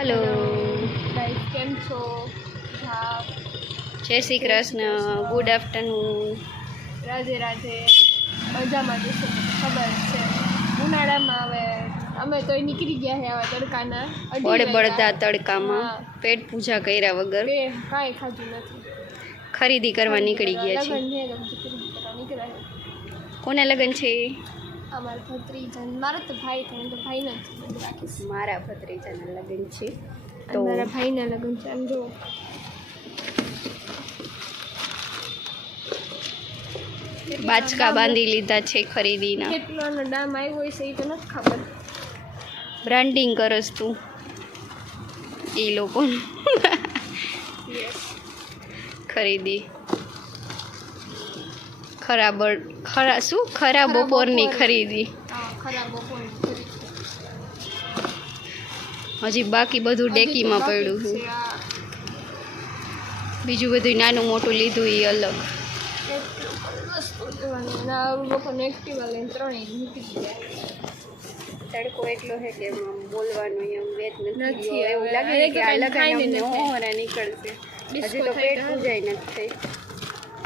Hello guys केम छो हाँ जय श्री कृष्ण गुड आफ्टरनून राधे राधे मजाમાં જશો તો ખબર છે ઉનાળામાં હવે અમે તો નીકળી ગયા છે હવે તડકાના બળબડતા તડકામાં પેટ પૂજા કર્યા વગર કાંઈ ખાધું નથી ખરીદી કરવા નીકળી ગયા છે લગન છે તો ખરીદી કરવા નીકળ્યા છે કોને લગન છે અમારા ભત્રીજા મારા તો ભાઈ થાય તો ભાઈ નથી બધું રાખીશ મારા ભત્રીજાના લગન છે તો મારા ભાઈના લગન છે આમ જો બાચકા બાંધી લીધા છે ખરીદીના કેટલાનો દામ આવ્યો હશે એ તો નથી ખબર બ્રાન્ડિંગ કરસ તું એ લોકોનું ખરીદી ખરા બપોરની ખરીદી હજી બાકી બધું ડેકીમાં પડ્યું છે બીજું બધું નાનું મોટું લીધું એ અલગ તડકો એટલો છે કે બોલવાનું એમ વેત નથી એવું લાગે કે આ લગન હોરા નીકળશે હજી તો પેટ પૂજાય નથી થઈ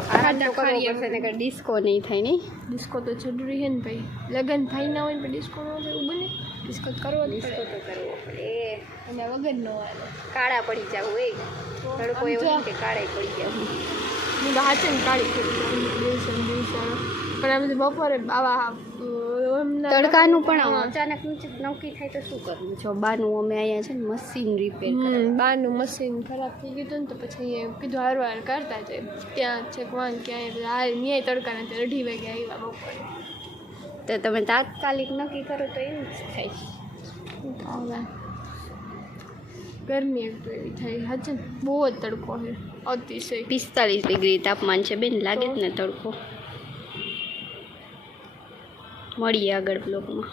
આરામ તો કરવો પડશે ને કે ડિસ્કો નહીં થાય નહીં ડિસ્કો તો જરૂરી છે ને ભાઈ લગન ભાઈ ના હોય ને ડિસ્કો ન થાય એવું બને ડિસ્કો કરવો ડિસ્કો તો કરવો પડે અને વગર ન આવે કાળા પડી જવું એ તડકો એવો કે કાળા પડી જવું હું હાચે ને કાળી પડી દિવસે પણ આ બધું બપોરે આવા તડકાનું પણ અચાનક નક્કી થાય તો શું કરવું જો બાનું અમે અહીંયા છે ને મશીન રિપેર બાનું મશીન ખરાબ થઈ ગયું હતું ને તો પછી એ કીધું હારવાર કરતા છે ત્યાં છે વાન ક્યાંય હાર ન્યાય તડકાના ત્યાં 2:30 વાગે આવ્યા બપોરે તો તમે તાત્કાલિક નક્કી કરો તો એવું જ થાય હવે ગરમી એક તો એવી થાય હાચે બહુ જ તડકો છે અતિશય 45 ડિગ્રી તાપમાન છે બેન લાગે જ ને તડકો મળીએ આગળ બ્લોકમાં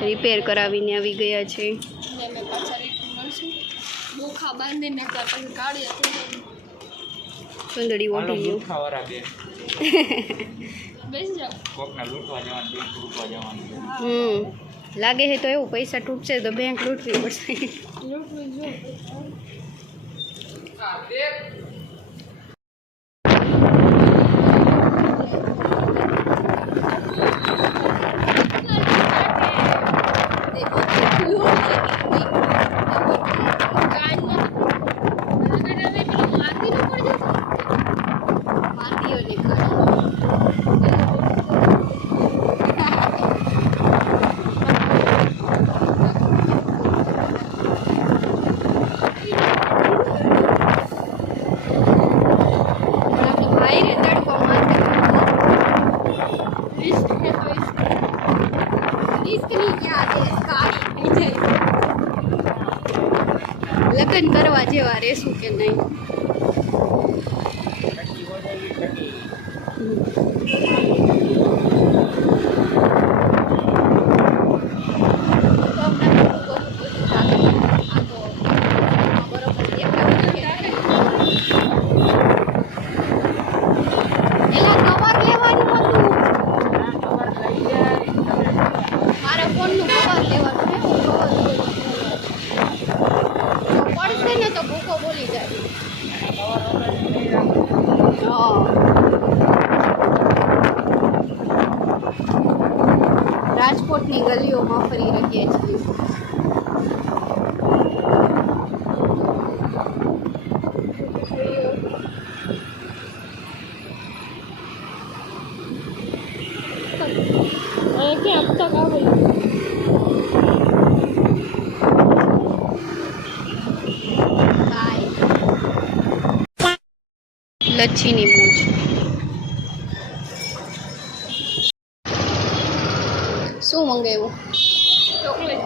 રિપેર કરાવીને આવી ગયા છે અમે પાછા રિટર્ન મળશું બોખા બાંધીને પછી કાઢી સુંદરી ઓઢી ગયું બેસી જાઓ લાગે છે તો એવું પૈસા તૂટશે તો બેંક લૂંટવી પડશે લૂંટવી જો લગ્ન કરવા જેવા રહેશું કે નહીં મારા ફોનનું કવર લેવાનું પડશે ને તો ભૂકો બોલી જાય રાજકોટની ગલીઓમાં ફરી રહીએ છીએ ક્યાં તક આવે લચ્છીની મૂછ શું મંગાવ્યું chocolate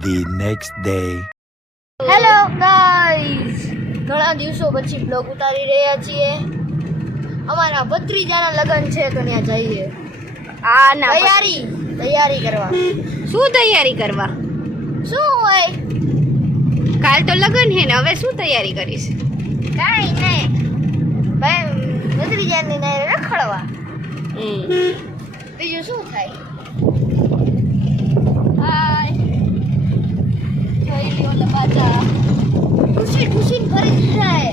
The next day. Hello guys ઘણા દિવસો પછી બ્લોગ ઉતારી રહ્યા છીએ અમારા ભત્રીજાના લગ્ન છે તો ત્યાં જઈએ તૈયારી કરવા શું તૈયારી કરવા શું હોય કાલ તો લગ્ન છે ને હવે શું તૈયારી કરીશ કાંઈ નહીં ભાઈ ભત્રીજાની રખડવા બીજું શું થાય? હાય જોઈ લ્યો લબાજા ખુશી ફરી જાય.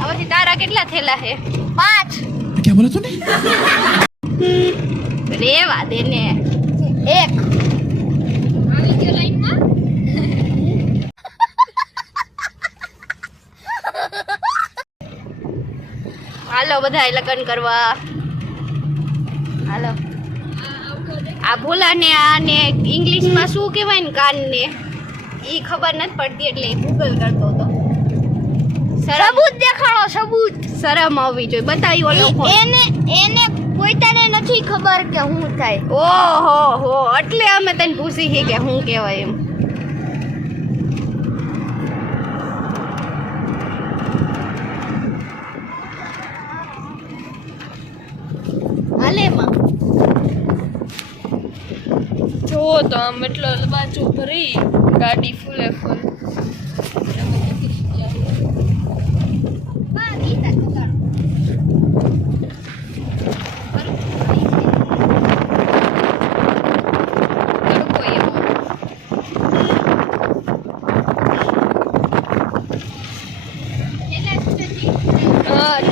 આમાંથી તારા કેટલા થેલા હે? 5 क्या बोला तूने? રેવા દે ને. 1 આવી ગયો લાઈનમાં. હાલો બધાય લગ્ન કરવા. હાલો. આ ભોલાને આને ઇંગ્લિશમાં શું કહેવાય ને કાનને ઈ ખબર નથી પડતી એટલે ગૂગલ કરતો હતો. સબૂત દેખાડો, સબૂત. શરમ આવવી જોઈએ. બતાવી ઓલો ફોન. એને કોઈ તને નથી ખબર કે શું થાય. ઓહો હો એટલે અમે તને પૂછી હી કે શું કહેવાય એમ. હાલે માં જો તો આમ એટલો બાજુ ભરી ગાડી ફૂલે ફૂલ.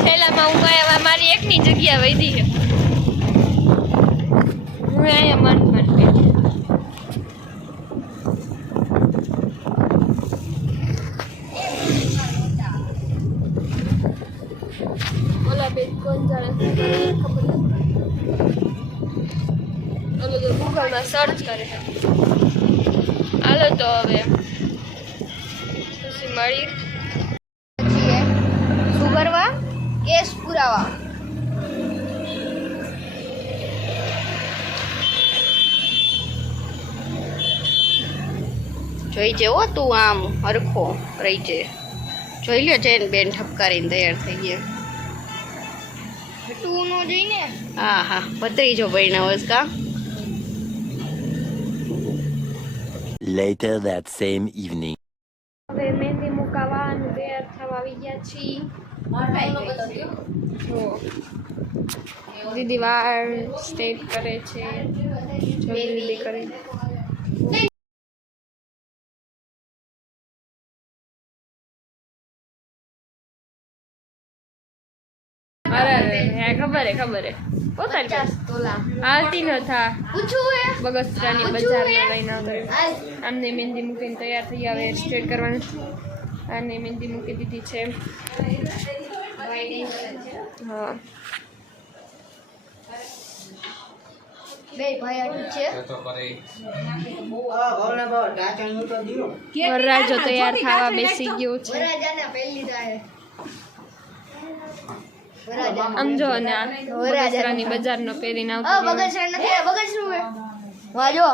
થેલામાં હું આવ્યા મારી એકની જગ્યા વધી છે. હું અહીંયા મન બેઠી. ઓલા બે કોણ જાણે ખબર નથી. ઓલો તો ગૂગલમાં સર્ચ કરે છે. હાલો તો હવે પછી મળી. શું કરવા? કેસ પુરાવા. જોઈ જેવો તું આમ હરખો રહી છે. જોઈ લ્યો જઈને બેન ઠપકારીને તૈયાર થઈ ગયા. તું નો જઈને હા હા ભત્રીજો બન્યા હોય કા. Later that same evening. હવે મહેંદી મુકાવા અને તૈયાર થવા આવી ગયા છીએ. જો દીદી વાળ સ્ટેટ કરે છે. જો દીદી કરે. અરે ખબર હે પોતાની તોલા હાલતી ન થા પૂછું હે બગસરાની બજારમાં લઈને આવે. આમને મહેંદી મૂકીને તૈયાર થઈ આવે સ્ટ્રેટ કરવાનું. આને મહેંદી મૂકી દીધી છે. હા બે ભાઈ છે વરરાજો તૈયાર થવા બેસી ગયો છે. વરાજાને પહેલી જાય આમ જો ને આ બગસરાની બજારનો પહેરીને આવતો બગસરા નથી બગસરું હે વાજો